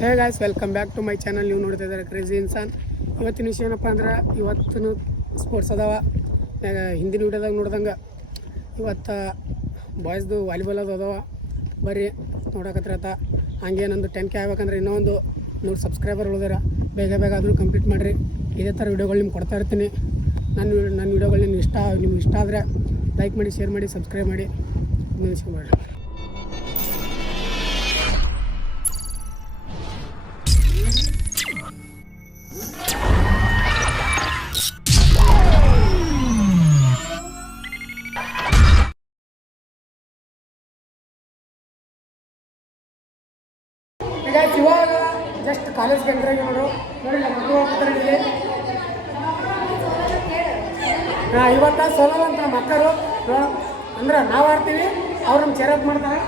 Hey guys, welcome back to my channel. ನೀವು ನೋಡ್ತಾ ಇದ್ದಾರೆ ಕ್ರೇಜಿ ಇನ್ಸಾನ್. ಇವತ್ತಿನ ವಿಷಯ ಏನಪ್ಪ ಅಂದ್ರೆ, ಇವತ್ತಿನ ಸ್ಪೋರ್ಟ್ಸ್ ಅದಾವ. ಹಿಂದಿನ ವಿಡಿಯೋದಾಗ ನೋಡ್ದಂಗೆ ಇವತ್ತು ಬಾಯ್ಸ್ದು ವಾಲಿಬಾಲ್ ಅದು ಅದಾವ. ಬರ್ರಿ ನೋಡಕತ್ತಿರತ್ತ. ಹಂಗೆ ನಂದು 10K ಆಗ್ಬೇಕಂದ್ರೆ ಇನ್ನೊಂದು 100 ಸಬ್ಸ್ಕ್ರೈಬರ್ ಉಳಿದಾರ. ಬೇಗ ಆದರೂ ಕಂಪ್ಲೀಟ್ ಮಾಡಿರಿ. ಇದೇ ಥರ ವಿಡಿಯೋಗಳು ನಿಮ್ಗೆ ಕೊಡ್ತಾ ಇರ್ತೀನಿ. ನನ್ನ ವಿಡಿಯೋಗಳು ನಿಮ್ಗೆ ಇಷ್ಟ ಆದರೆ ಲೈಕ್ ಮಾಡಿ, ಶೇರ್ ಮಾಡಿ, ಸಬ್ಸ್ಕ್ರೈಬ್ ಮಾಡಿ, ಮಾಡಿರಿ. ಈಗ ಇವಾಗ ಜಸ್ಟ್ ಕಾಲೇಜ್ಗೆ ಎಂಟ್ರ್ ಆಗಿ ನೋಡಿಲ್ಲ ಮಕ್ಕಳು ಹೋಗ್ತಾರೆ ಇಲ್ಲಿ. ಇವತ್ತು ಸೋಲಲ್ಲ ಅಂತ ಮಕ್ಕಳು ಅಂದ್ರೆ ನಾವು ಆಡ್ತೀವಿ, ಅವ್ರು ನಮ್ಮ ಚೇರಪ್ ಮಾಡ್ತಾರೆ.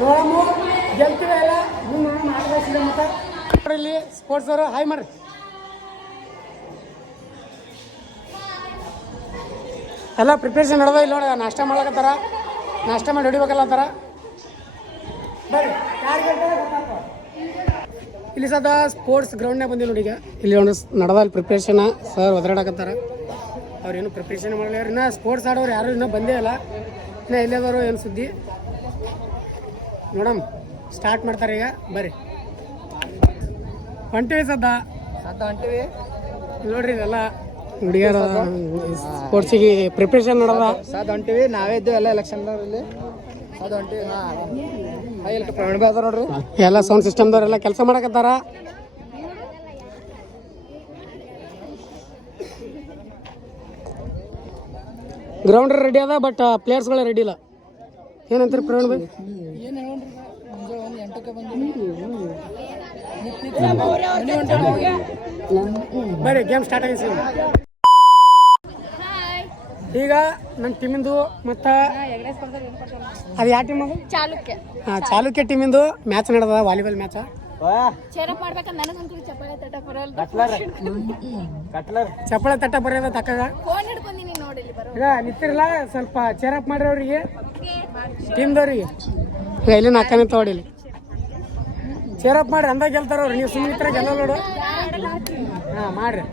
ನೋಡಮ್ಮ ಗೆಲ್ತೀವಿ ಎಲ್ಲ ಮುಂದೆ ಮಾರ್ಗದರ್ಶನ ಮತ್ತು ಇಲ್ಲಿ ಸ್ಪೋರ್ಟ್ಸ್ ಅವರು ಹಾಯ್ ಮಾಡ್ರಿ. ಎಲ್ಲ ಪ್ರಿಪ್ರೇಷನ್ ನಡೆದ ಇಲ್ಲಿ ನೋಡಿ. ನಾಷ್ಟ ಮಾಡ್ಲಕತ್ತಾರ, ನಾಷ್ಟ ಮಾಡಿ ಹೊಡಿಬೇಕಲ್ಲತ್ತಾರ. ಬರ್ರಿ, ಇಲ್ಲಿ ಸದ ಸ್ಪೋರ್ಟ್ಸ್ ಗ್ರೌಂಡ್ನಾಗ ಬಂದಿಲ್ಲ ನೋಡಿ. ಈಗ ಇಲ್ಲಿ ಒಂದು ನಡೆದಲ್ಲಿ ಪ್ರಿಪ್ರೇಷನ್ ಸರ್ ಒದರಾಡಕತ್ತಾರ. ಅವ್ರೇನು ಪ್ರಿಪ್ರೇಷನ್ ಮಾಡಲ್ಲ. ಇನ್ನೂ ಸ್ಪೋರ್ಟ್ಸ್ ಆಡೋರು ಯಾರು ಇನ್ನೂ ಬಂದೇ ಇಲ್ಲ. ಇನ್ನೂ ಎಲ್ಲೇದವರು ಏನು ಸುದ್ದಿ ನೋಡಮ್. ಸ್ಟಾರ್ಟ್ ಮಾಡ್ತಾರೆ ಈಗ. ಬರ್ರಿ ಹೊಂಟಿವಿ ಸದ್ದ ಹೊಂಟಿವಿ ನೋಡ್ರಿ. ಇದೆಲ್ಲ ಹುಡುಗಿಯರ ಸ್ಪೋರ್ಟ್ಸಿಗೆ ಪ್ರಿಪ್ರೇಷನ್ ನೋಡೋದ ಸದ್ ಹೊಂಟಿವಿ. ನಾವೇ ಇದ್ದೇವೆ ಎಲ್ಲ ಎಲೆಕ್ಷನ್ದವ್ರಲ್ಲಿ. ಅದು ಹೊಂಟಿವಿ. ನೋಡ್ರಿ, ಎಲ್ಲ ಸೌಂಡ್ ಸಿಸ್ಟಮ್ದವ್ರೆಲ್ಲ ಕೆಲಸ ಮಾಡಕತ್ತಾರ. ಗ್ರೌಂಡ್ ರೆಡಿ ಅದ, ಬಟ್ ಪ್ಲೇಯರ್ಸ್ಗಳೇ ರೆಡಿ ಇಲ್ಲ. ಏನಂತಾರೆ ಪ್ರವೀಣ್ ಭಾಯ್? ಬರ್ರಿ ಗೇಮ್ ಸ್ಟಾರ್ಟ್ ಆಗಿದೆ. ಈಗ ನನ್ನ ಟೀಮಿಂದು ಮತ್ತು ಅದು ಯಾವ ಟೀಮ್ ಅದು? ಚಾಲುಕ್ಯ ಟೀಮಿಂದು ಮ್ಯಾಚ್ ನಡೆದ, ವಾಲಿಬಾಲ್ ಮ್ಯಾಚ್. ಚಪ್ಪಳ ತಟ್ಟ ಬರೋದ ತಕ್ಕಾಗ ಈಗ ನಿಂತಿರಲ್ಲ. ಸ್ವಲ್ಪ ಚೇರಪ್ ಮಾಡ್ರಿ ಅವ್ರಿಗೆ, ಟೀಮ್ದವ್ರಿಗೆ. ಈಗ ಇಲ್ಲಿ ನಾಲ್ಕನೇ ತಗೊಡಿಲಿ ಚೇರಪ್ ಮಾಡ್ರಿ, ಅಂದಾಗ ಗೆಲ್ತಾರ ಅವ್ರು. ನೀವು ಸುಮ್ಮನೆ ಇತರ ಗೆಲ್ಲ ನೋಡು. ಮಾಡ್ರಿ.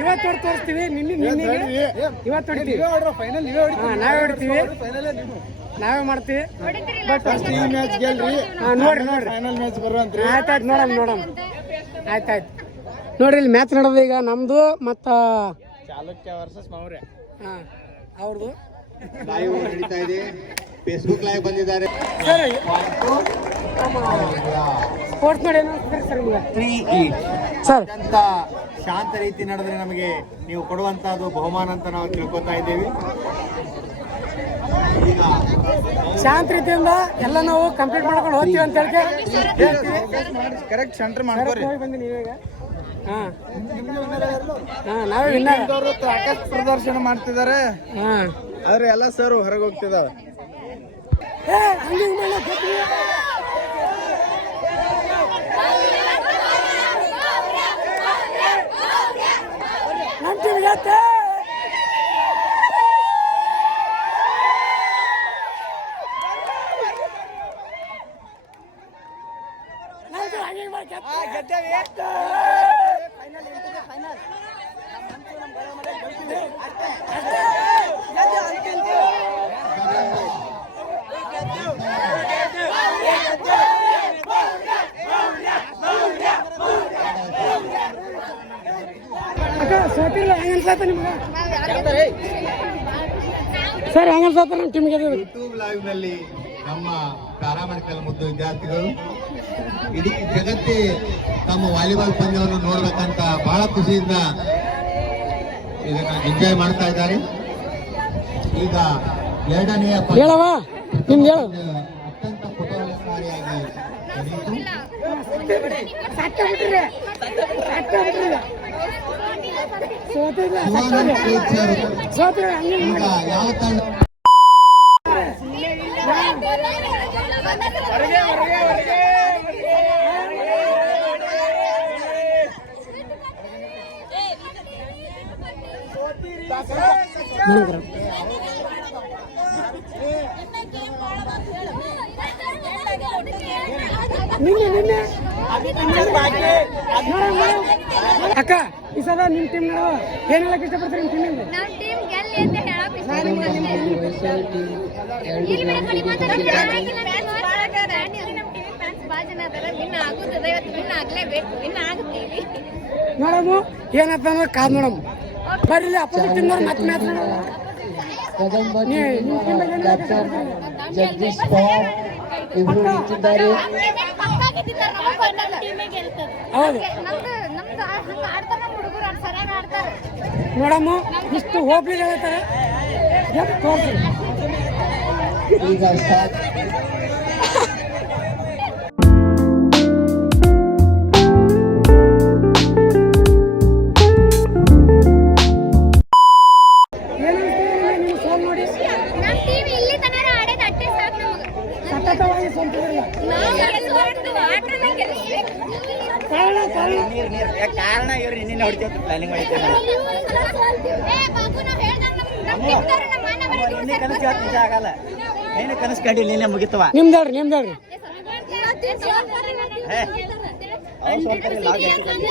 ಇವತ್ತು ತೋರಿಸ್ತೀವಿ, ನಾವೇ ಹೊಡಿತೀವಿ, ನಾವೇ ಮಾಡ್ತೀವಿ. ಆಯ್ತಾಯ್ತು ನೋಡಮ್. ಆಯ್ತಾಯ್ತು ನೋಡ್ರಿ, ಇಲ್ಲಿ ಮ್ಯಾಚ್ ನಡೆದ ಈಗ ನಮ್ದು ಮತ್ತು ಚಾಲುಕ್ಯ ವರ್ಸಸ್ ಮೌರ್ಯ. ಅವ್ರದ್ದು ಲೈವ್ ನಡೀತಾ ಇದೆ. ಫೇಸ್ಬುಕ್ ಲೈವ್ ಬಂದಿದ್ದಾರೆ ಸರ್. ಸ್ಪೋರ್ಟ್ಸ್ ನೋಡಿ ಸರ್. ಅಂತ ಶಾಂತ ರೀತಿ ನಡೆದ್ರೆ ನಮಗೆ ನೀವು ಕೊಡುವಂತಹದ್ದು ಬಹುಮಾನ ಅಂತ ನಾವು ತಿಳ್ಕೊತಾ ಇದ್ದೇವೆ. ಈಗ ಶಾಂತ ರೀತಿಯಿಂದ ಎಲ್ಲ ನಾವು ಕಂಪ್ಲೀಟ್ ಮಾಡ್ಕೊಂಡು ಹೋಗ್ತೀವಿ ಅಂತ ಹೇಳ್ತೀವಿ. ಕರೆಕ್ಟ್ ಸೆಂಟರ್ ಮಾಡ್ಕೊರಿ. ಬಂದು ನೀವೀಗ ನಾವೇ ವಿನ್ನರ್. ಪ್ರದರ್ಶನ ಮಾಡ್ತಿದ್ದಾರೆ. ಆದ್ರೆ ಎಲ್ಲ ಸರ್ ಹೊರಗೆ ಹೋಗ್ತಿದ್ದಾರೆ. ನಮ್ಮ ಟೀಮ್ ಗೆತ್ತೆ. ಸರ್ ಹೆಂಗನ್ಸಾತ ನಮ್ಮ ಟೀಮ್ಗೆ? ಯೂಟ್ಯೂಬ್ ಲೈವ್ ನಲ್ಲಿ ನಮ್ಮ ಪ್ಯಾರಾಮೆಡಿಕಲ್ ಮುದ್ದು ವಿದ್ಯಾರ್ಥಿಗಳು ಇಡೀ ಜಗತ್ತೇ ತಮ್ಮ ವಾಲಿಬಾಲ್ ಪಂದ್ಯವನ್ನು ನೋಡ್ಬೇಕಂತ ಬಹಳ ಖುಷಿಯಿಂದ ಇದನ್ನ ಎಂಜಾಯ್ ಮಾಡ್ತಾ ಇದ್ದಾರೆ. ಈಗ ಎರಡನೆಯ ಪಂದ್ಯ ಹೇಳವ ನಿಮ್ದು ಹೇಳು ಅತ್ಯಂತ ಕುತೂಹಲಕಾರಿಯಾಗಿ ನಡೆಯಿತು. ಶಿವಾನಂದ್ ಕೋಚ್ ಅವರು ಈಗ ಯಾವ ತಂಡ ನಿನ್ನೆ ಅಕ್ಕ ಈ ಸಲ ನಿಮ್ ಟೀಮ್ ಏನ್ ಹೇಳಕ್ ಇಷ್ಟಪಡ್ತೀರಿ ನಿಮ್ ಟೀಮ್ ನಮ್ ಟೀಮ್ ಗೆಲ್ಲಿ ಅಂತ ಹೇಳಕ್ ಇಷ್ಟಪಡ್ತೀನಿ. ನಮ್ ಟೀಮ್ ಫ್ಯಾನ್ಸ್ ಬಾಳ ಜನ ಅದಾರ. ವಿನ್ ಆಗುತ್ತದೆ, ಇವತ್ತು ವಿನ್ ಆಗ್ಲೇಬೇಕು, ವಿನ್ ಆಗುತ್ತೀವಿ. ನೋಡಮ್ಮ ಏನಂತಂದ್ರೆ ಕಾದ್ ನೋಡಮ್ಮ ಬರ್ರಿ ಅಪೋಸಿಟ್ ಟೀಮ್ ಮತ್ತೆ ಮ್ಯಾಚ್ ಜಗದೀಶ್ ಪವಾರ್ ಇವರು ನಿಂತಿದ್ದಾರೆ. ಪಕ್ಕಾ ಗೆದ್ದಿದ್ದಾರೆ, ನಮ್ ಟೀಮೇ ಗೆಲ್ತದೆ. ಹೌದು ನಮ್ದು ಹಂಗ ಆಡ್ತಾರ ಹುಡುಗರು, ಸರಿಯಾಗಿ ಆಡ್ತಾರೆ. ನೋಡಮ್ಮ ಇಷ್ಟು ಹೋಗ್ಲಿ ಹೇಳ್ತಾರೆ ತೋರ್ಸಿ ಈಗ ಸ್ಟಾರ್ಟ್. ನೀವು ಸೋಲ್ ನೋಡಿ ನಮ್ ಟೀಮ್ ಇಲ್ಲಿ ತನಕ ಆಡೋದು ಅಟ್ಟೆ ಸಾಕು ನಮಗೆ. ಸತತವಾಗಿ ಸೋಲ್ತಿರಲ್ಲ ನಾವು ಗೆಲ್ಲುವಷ್ಟು ಆಟನೇ ಗೆಲ್ಲಿಸ್ಬೇಕು. ಕಾರಣ ಇವ್ರು ನಿನ್ನೆ ಹೊಡಿತೇವೆ ಪ್ಲಾನಿಂಗ್ ಮಾಡಿದ್ದೇವೆ ಏ ಬಾಬು, ನಾವ್ ಹೇಳ್ದಂಗ್ ನಮ್ ಟೀಮ್ದವ್ರು ನಮ್ಮ ಮನೆ ಬರೋದು ನಿನ್ನೆ ಕನಸು ಇವತ್ತು ನಿಜ ಆಗಲ್ಲ. ನೀನು ಕನಸು ಕಂಡಿಲ್ಲ, ನಿನ್ನೆ ಮುಗಿತವ. ನಿಮ್ದವ್ರಿ ಏ ಅವ್ರು ಸೋಲ್ತಾರೆ, ನಾವು ಗೆಲ್ತೀವಿ.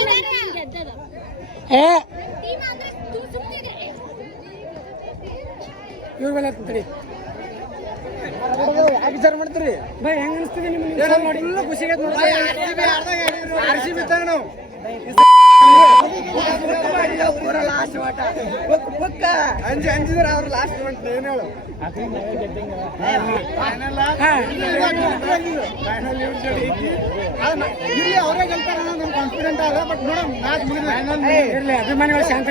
ಏ ಇವ್ರ ಮೇಲೆ ತಡಿ ವಿಚಾರ ಮಾಡ್ತೀರಿ ಬೈ ಹೆಂಗ್ ಅನಿಸ್ತಿದೆ ನಿಮ್ಗೆ ನೋಡಿ ಖುಷಿಗೆ ಅಂಜಿದ್ರೆ ಅವ್ರು ಲಾಸ್ಟ್ ಏನ್ ಹೇಳು ಇಲ್ಲಿ ಅವರೇ ಗೆಲ್ತಾರ ನಮ್ ಕಾನ್ಫಿಡೆಂಟ್ ಅದ. ಬಟ್ ನೋಡಮ್ ಮ್ಯಾಚ್ ಇರ್ಲಿ ಅಭಿಮಾನಿಗಳು ಶಾಂತ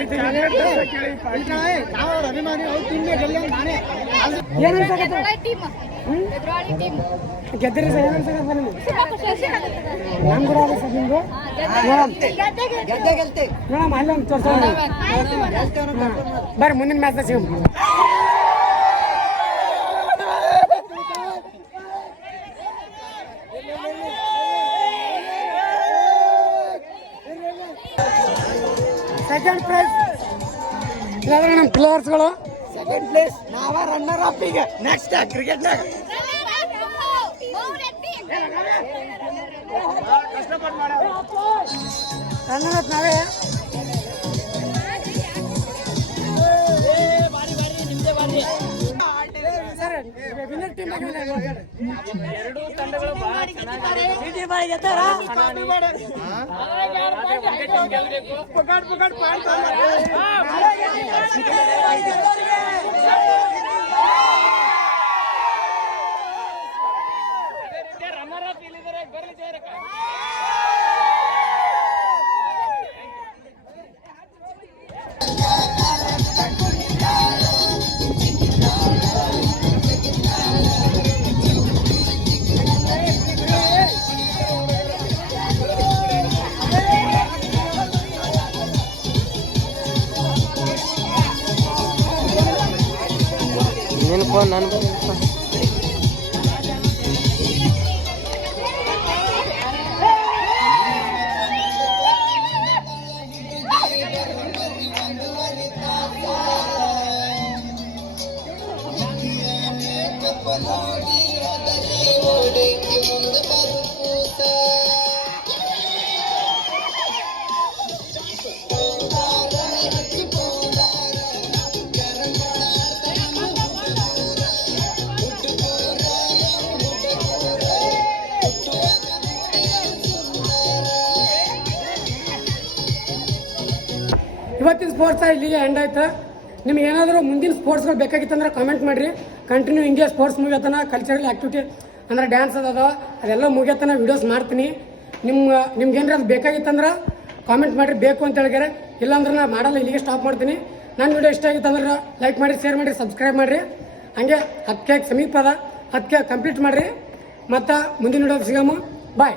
ನಾವು ಅವ್ರ ಅಭಿಮಾನಿ ಅವ್ರ ಟೀಮ್ಗೆ ಗೆಲ್ಲ ನಾನೇ ಏನ್ ಅನ್ಸಕತ್ತ ಟೀಮ್ ಎದುರಾಳಿ ಟೀಮ್ ಗೆದ್ದಿರಿ ಸರ್ ಏನ್ ಅನ್ಸಕತ್ತ ನಿಮ್ಗೆ ಖುಷಿ ಆಗುತ್ತೆ. ನಮ್ ಕೂಡ ಅದ ಸರ್ ನಿಮ್ದು ಗೆದ್ದೆ ಗೆಲ್ತೆ ನೋಡಮ್ಮ ಅಲ್ಲಿ ಒಂದು ತೋರ್ಸ ಬರ್ರಿ ಮುಂದಿನ ಮ್ಯಾಚ್ ಸಿಗಮ್ ಸೆಕೆಂಡ್ ಪ್ರೈಸ್ ಇದಾದ್ರೆ ನಮ್ಮ ಪ್ಲೇಯರ್ಸ್ಗಳು ಸೆಕೆಂಡ್ ಪ್ಲೇಸ್ ನಾವ ರನ್ನರ್ ಅಪ್. ಈಗ ನೆಕ್ಸ್ಟ್ ಕ್ರಿಕೆಟ್ನಾಗ ರನ್ನರ್ ನಾವೇ ಸರ್ ವಿನ್ನರ್ ಟೀಮ್ ಎರಡು ತಂಡಗಳು ಬಹಳ ಚೆನ್ನಾಗಿ ಇವತ್ತಿನ ಸ್ಪೋರ್ಟ್ಸ್ ಇಲ್ಲಿಗೆ ಎಂಡ್ ಆಯ್ತು. ನಿಮ್ಗೆ ಏನಾದರೂ ಮುಂದಿನ ಸ್ಪೋರ್ಟ್ಸ್ಗಳು ಬೇಕಾಗಿತ್ತಂದ್ರೆ ಕಾಮೆಂಟ್ ಮಾಡಿರಿ. ಕಂಟಿನ್ಯೂ ಇಂಡಿಯಾ ಸ್ಪೋರ್ಟ್ಸ್ ಮುಗಿಯತನ ಕಲ್ಚರಲ್ ಆ್ಯಕ್ಟಿವಿಟಿ ಅಂದ್ರೆ ಡ್ಯಾನ್ಸ್ ಅದಾವ ಅದೆಲ್ಲ ಮುಗಿಯತನ ವೀಡಿಯೋಸ್ ಮಾಡ್ತೀನಿ. ನಿಮ್ಗೆ ಏನಾರ ಅದು ಬೇಕಾಗಿತ್ತಂದ್ರೆ ಕಾಮೆಂಟ್ ಮಾಡಿರಿ ಬೇಕು ಅಂತ ಹೇಳಿದ್ರೆ, ಇಲ್ಲಾಂದ್ರೆ ನಾ ಮಾಡಲ್ಲ, ಇಲ್ಲಿಗೆ ಸ್ಟಾಪ್ ಮಾಡ್ತೀನಿ. ನನ್ನ ವಿಡಿಯೋ ಇಷ್ಟ ಆಗಿತ್ತು ಅಂದ್ರೆ ಲೈಕ್ ಮಾಡಿ, ಶೇರ್ ಮಾಡಿ, ಸಬ್ಸ್ಕ್ರೈಬ್ ಮಾಡಿರಿ. ಹಾಗೆ 10K ಸಮೀಪ ಅದ, 10K ಕಂಪ್ಲೀಟ್ ಮಾಡಿರಿ. ಮತ್ತು ಮುಂದಿನ ವಿಡಿಯೋ ಸಿಗಮ್ಮ. ಬಾಯ್.